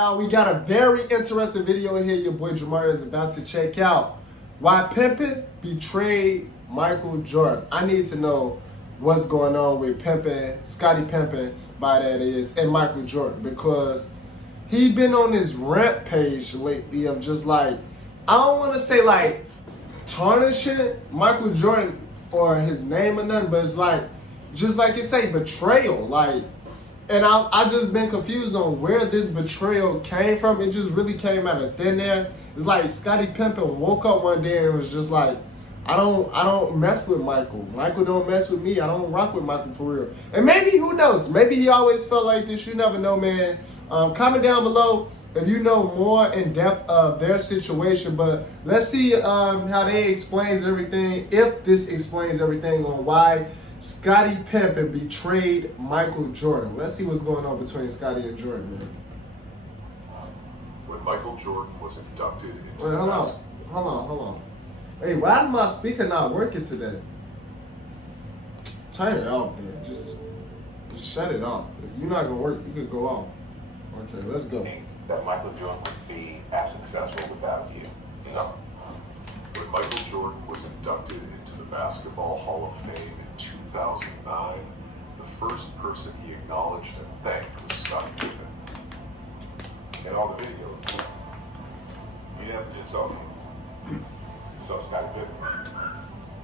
Now we got a very interesting video here your boy Jamari is about to check out. Why Pippen betrayed Michael Jordan. I need to know what's going on with Pippen, Scottie Pippen, by that is, and Michael Jordan, because he been on this rampage lately of just like, I don't want to say like tarnishing Michael Jordan or his name or nothing, but it's like, just like you say, betrayal. Like, and I just been confused on where this betrayal came from. It just really came out of thin air. It's like Scottie Pippen woke up one day and was just like, I don't mess with Michael. Michael don't mess with me. I don't rock with Michael for real. And maybe, who knows? Maybe he always felt like this. You never know, man. Comment down below if you know more in depth of their situation. But let's see how they explains everything, if this explains everything on why Scottie Pippen betrayed Michael Jordan. Let's see what's going on between Scottie and Jordan, man. When Michael Jordan was inducted into Wait, hold on. Hey, why is my speaker not working today? Turn it off, man. Just shut it off. If you're not gonna work, you could go off. Okay, let's go. That Michael Jordan would be as successful without you. No. When Michael Jordan was inducted into the Basketball Hall of Fame in 2009, the first person he acknowledged and thanked was Scottie Pippen. In all the videos, you never just saw me. You saw Scottie Pippen.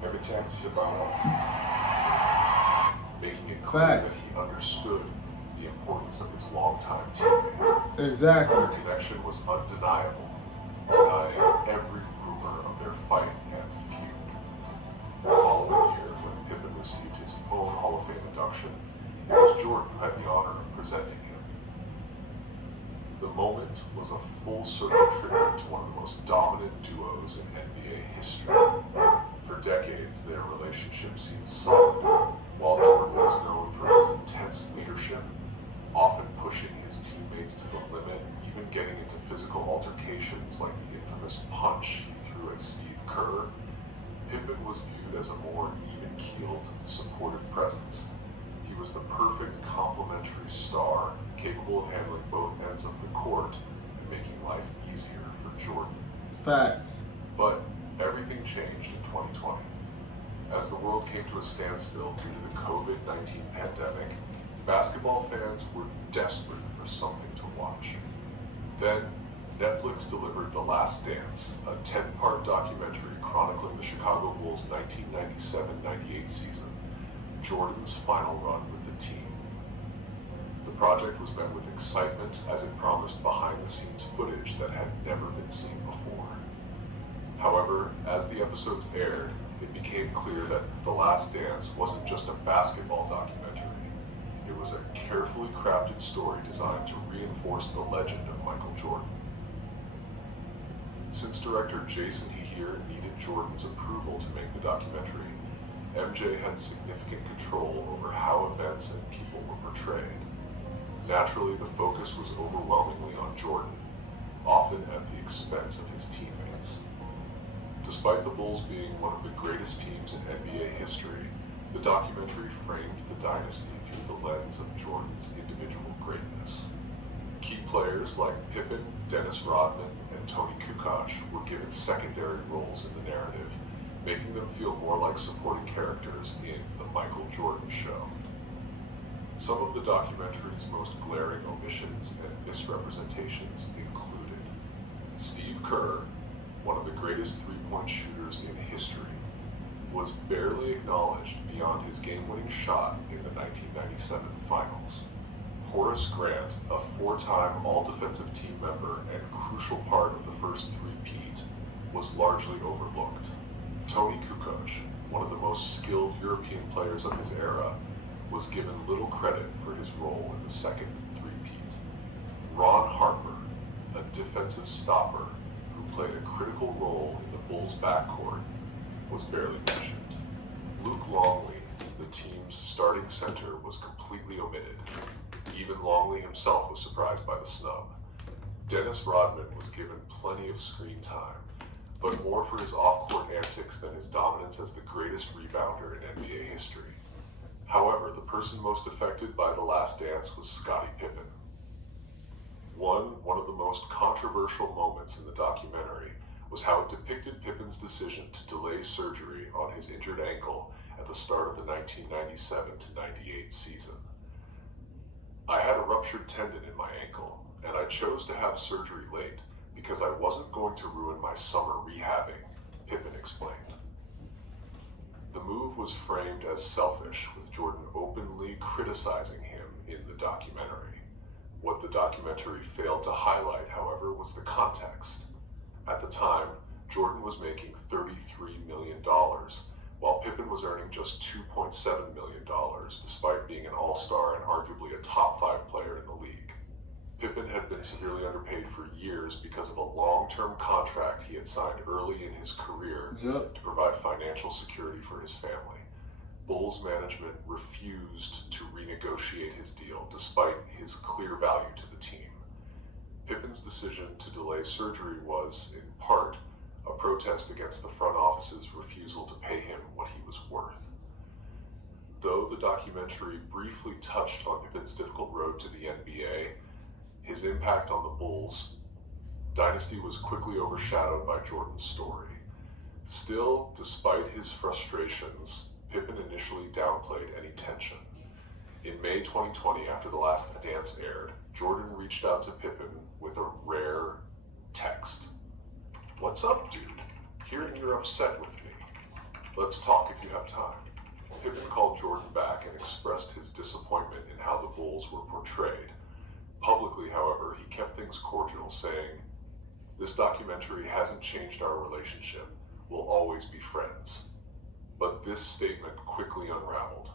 Every championship I won. Making it clear Facts. that he understood the importance of his longtime teammate. Exactly. Their connection was undeniable, denying every rumor of their fight and feud. The following year, when Pippen received his own Hall of Fame induction, it was Jordan who had the honor of presenting him. The moment was a full circle tribute to one of the most dominant duos in NBA history. For decades, their relationship seemed solid, while Jordan was known for his intense leadership, often pushing his teammates to the limit, even getting into physical altercations like the infamous punch he threw at Steve Kerr. Pippen was viewed as a more even-keeled, supportive presence. He was the perfect complementary star, capable of handling both ends of the court and making life easier for Jordan. Facts. But everything changed in 2020. As the world came to a standstill due to the COVID-19 pandemic, basketball fans were desperate for something to watch. Then, Netflix delivered The Last Dance, a 10-part documentary chronicling the Chicago Bulls' 1997-98 season, Jordan's final run with the team. The project was met with excitement as it promised behind-the-scenes footage that had never been seen before. However, as the episodes aired, it became clear that The Last Dance wasn't just a basketball documentary. It was a carefully crafted story designed to reinforce the legend of Michael Jordan. Since director Jason Hehere needed Jordan's approval to make the documentary, MJ had significant control over how events and people were portrayed. Naturally, the focus was overwhelmingly on Jordan, often at the expense of his teammates. Despite the Bulls being one of the greatest teams in NBA history, the documentary framed the dynasty through the lens of Jordan's individual greatness. Key players like Pippen, Dennis Rodman, and Tony Kukoc were given secondary roles in the narrative, making them feel more like supporting characters in The Michael Jordan Show. Some of the documentary's most glaring omissions and misrepresentations included Steve Kerr, one of the greatest three-point shooters in history, was barely acknowledged beyond his game-winning shot in the 1997 finals. Horace Grant, a four-time all-defensive team member and crucial part of the first three-peat, was largely overlooked. Tony Kukoc, one of the most skilled European players of his era, was given little credit for his role in the second three-peat. Ron Harper, a defensive stopper who played a critical role in the Bulls' backcourt, was barely mentioned. Luke Longley, the team's starting center, was completely omitted. Even Longley himself was surprised by the snub. Dennis Rodman was given plenty of screen time, but more for his off-court antics than his dominance as the greatest rebounder in NBA history. However, the person most affected by The Last Dance was Scottie Pippen. One of the most controversial moments in the documentary was how it depicted Pippen's decision to delay surgery on his injured ankle at the start of the 1997-98 season. I had a ruptured tendon in my ankle, and I chose to have surgery late because I wasn't going to ruin my summer rehabbing, Pippen explained. The move was framed as selfish, with Jordan openly criticizing him in the documentary. What the documentary failed to highlight, however, was the context. At the time, Jordan was making $33 million, while Pippen was earning just $2.7 million, despite being an all-star and arguably a top 5 player in the league. Pippen had been severely underpaid for years because of a long-term contract he had signed early in his career to provide financial security for his family. Bulls management refused to renegotiate his deal despite his clear value to the team. Pippen's decision to delay surgery was, in part, a protest against the front office's refusal to pay him what he was worth. Though the documentary briefly touched on Pippen's difficult road to the NBA, his impact on the Bulls' dynasty was quickly overshadowed by Jordan's story. Still, despite his frustrations, Pippen initially downplayed any tension. In May 2020, after The Last Dance aired, Jordan reached out to Pippen with a rare text. "What's up, dude? Hearing you're upset with me. Let's talk if you have time." Pippen called Jordan back and expressed his disappointment in how the Bulls were portrayed. Publicly, however, he kept things cordial, saying, "This documentary hasn't changed our relationship. We'll always be friends." But this statement quickly unraveled.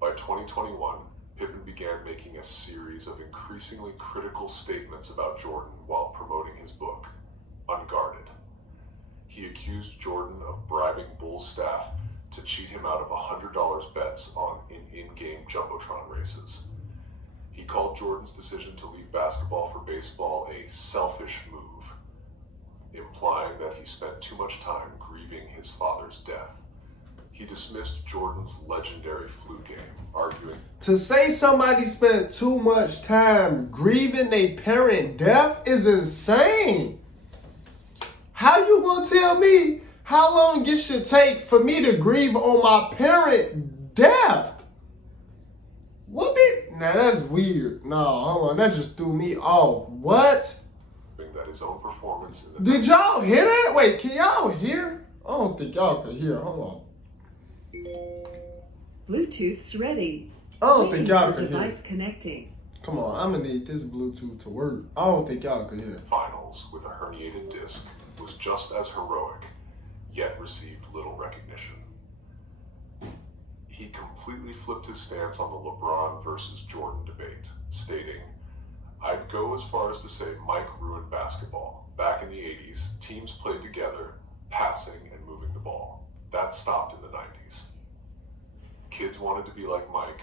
By 2021, Pippen began making a series of increasingly critical statements about Jordan while promoting his book, Unguarded. He accused Jordan of bribing Bulls staff to cheat him out of $100 bets on in-game Jumbotron races. He called Jordan's decision to leave basketball for baseball a selfish move, implying that he spent too much time grieving his father's death. He dismissed Jordan's legendary flu game, arguing, To say somebody spent too much time grieving their parent death is insane. How you gonna tell me how long it should take for me to grieve on my parent death? What be? Now that's weird. No, hold on, that just threw me off. What? that his own performance in the Did y'all hear that? Wait, can y'all hear? I don't think y'all can hear. Hold on. Bluetooth's ready. I don't think y'all can Device hear. connecting. Come on, I'm gonna need this Bluetooth to work. I don't think y'all can hear. finals with a herniated disc was just as heroic, yet received little recognition. He completely flipped his stance on the LeBron versus Jordan debate, stating, "I'd go as far as to say Mike ruined basketball. Back in the 80s, teams played together, passing and moving the ball. That stopped in the 90s. Kids wanted to be like Mike,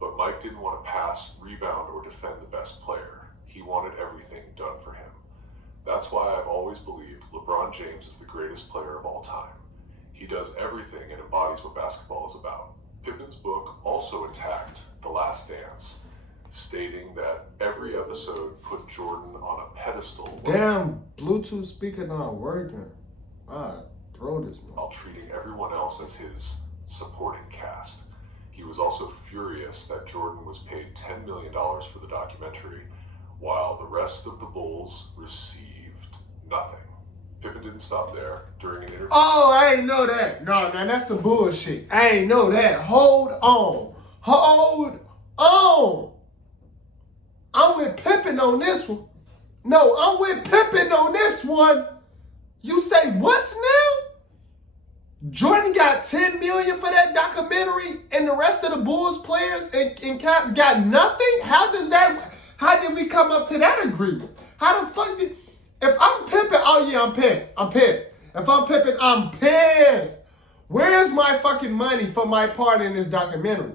but Mike didn't want to pass, rebound, or defend the best player. He wanted everything done for him. That's why I've always believed LeBron James is the greatest player of all time. He does everything and embodies what basketball is about." Pippen's book also attacked The Last Dance, stating that every episode put Jordan on a pedestal Damn, Bluetooth speaker not working. Throw this man. while treating everyone else as his supporting cast. He was also furious that Jordan was paid $10 million for the documentary, while the rest of the Bulls received nothing. Pippen didn't stop there. During an interview, Oh, I ain't know that. No, man, that's some bullshit. I ain't know that. Hold on. I'm with Pippen on this one. No, I'm with Pippen on this one. You say what now? Jordan got $10 million for that documentary and the rest of the Bulls players and cats got nothing? How did we come up to that agreement? How the fuck did... If I'm Pippen, oh yeah, I'm pissed. If I'm Pippen, I'm pissed. Where's my fucking money for my part in this documentary?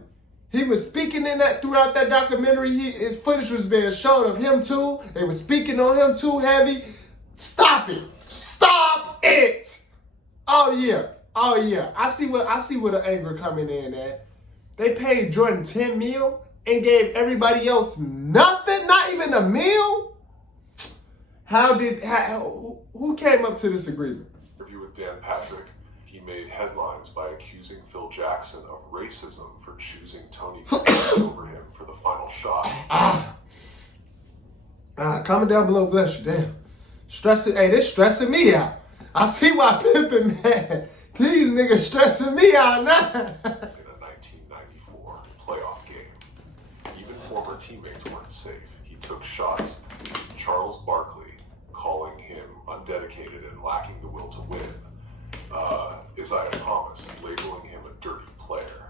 He was speaking in that throughout that documentary. His footage was being showed of him too. They were speaking on him too heavy. Stop it. Stop it. Oh yeah. I see where the anger coming in at. They paid Jordan $10 million and gave everybody else nothing, not even a meal. who came up to this agreement? Interview with Dan Patrick, he made headlines by accusing Phil Jackson of racism for choosing Tony Pippen over him for the final shot. Comment down below, bless you. Damn. This stressing me out. I see why Pippen, man. These niggas stressing me out now. In a 1994 playoff game, even former teammates weren't safe. He took shots. Charles Barkley, calling him undedicated and lacking the will to win. Isaiah Thomas, labeling him a dirty player.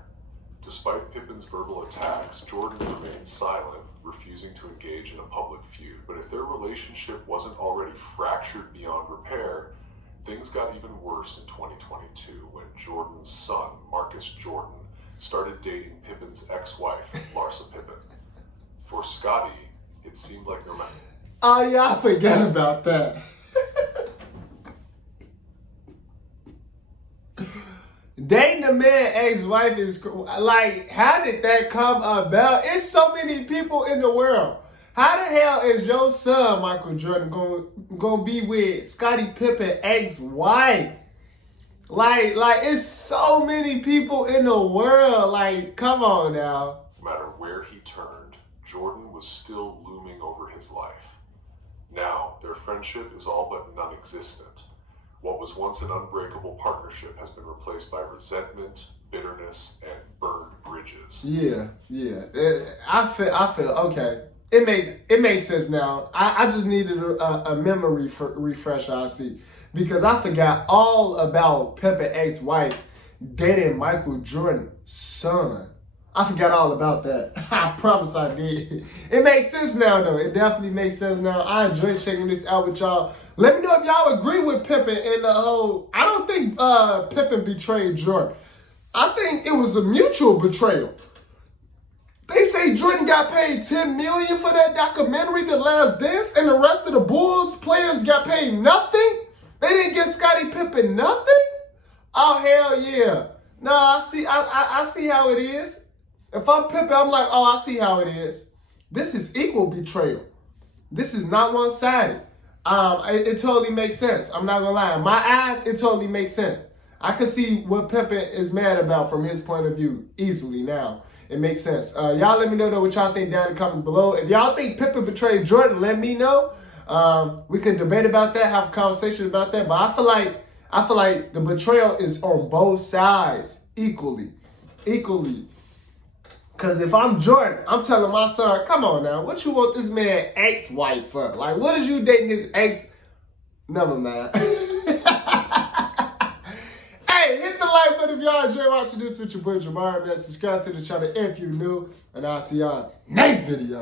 Despite Pippen's verbal attacks, Jordan remained silent, refusing to engage in a public feud. But if their relationship wasn't already fractured beyond repair, things got even worse in 2022 when Jordan's son, Marcus Jordan, started dating Pippen's ex-wife, Larsa Pippen. For Scottie, it seemed like no matter... Oh yeah, I forgot about that. Dating a man ex-wife is like, how did that come about? It's so many people in the world. How the hell is your son, Michael Jordan, gonna be with Scottie Pippen ex-wife? Like it's so many people in the world. Like, come on now. No matter where he turned, Jordan was still looming over his life. Now, their friendship is all but non-existent. What was once an unbreakable partnership has been replaced by resentment, bitterness, and burned bridges. Yeah. I feel okay. It makes sense now. I just needed a memory refresher. I see, because I forgot all about Pippen ex-wife dating Michael Jordan's son. I forgot all about that. I promise I did. It makes sense now, though. It definitely makes sense now. I enjoy checking this out with y'all. Let me know if y'all agree with Pippen and the whole... I don't think Pippen betrayed Jordan. I think it was a mutual betrayal. They say Jordan got paid $10 million for that documentary, The Last Dance, and the rest of the Bulls players got paid nothing? They didn't give Scottie Pippen nothing? Oh, hell yeah. No, I see how it is. If I'm Pippen, I'm like, oh, I see how it is. This is equal betrayal. This is not one-sided. It totally makes sense. I'm not gonna lie. In my eyes, it totally makes sense. I can see what Pippen is mad about from his point of view easily now. It makes sense. Y'all let me know, though, what y'all think down in the comments below. If y'all think Pippen betrayed Jordan, let me know. We can debate about that, have a conversation about that. But I feel like the betrayal is on both sides equally. Because if I'm Jordan, I'm telling my son, come on now, what you want this man ex-wife for? Like, what is you dating his ex? Never mind. Hey, hit the like button if y'all enjoy watching this with your boy Jamar, man. Subscribe to the channel if you're new, and I'll see y'all next video.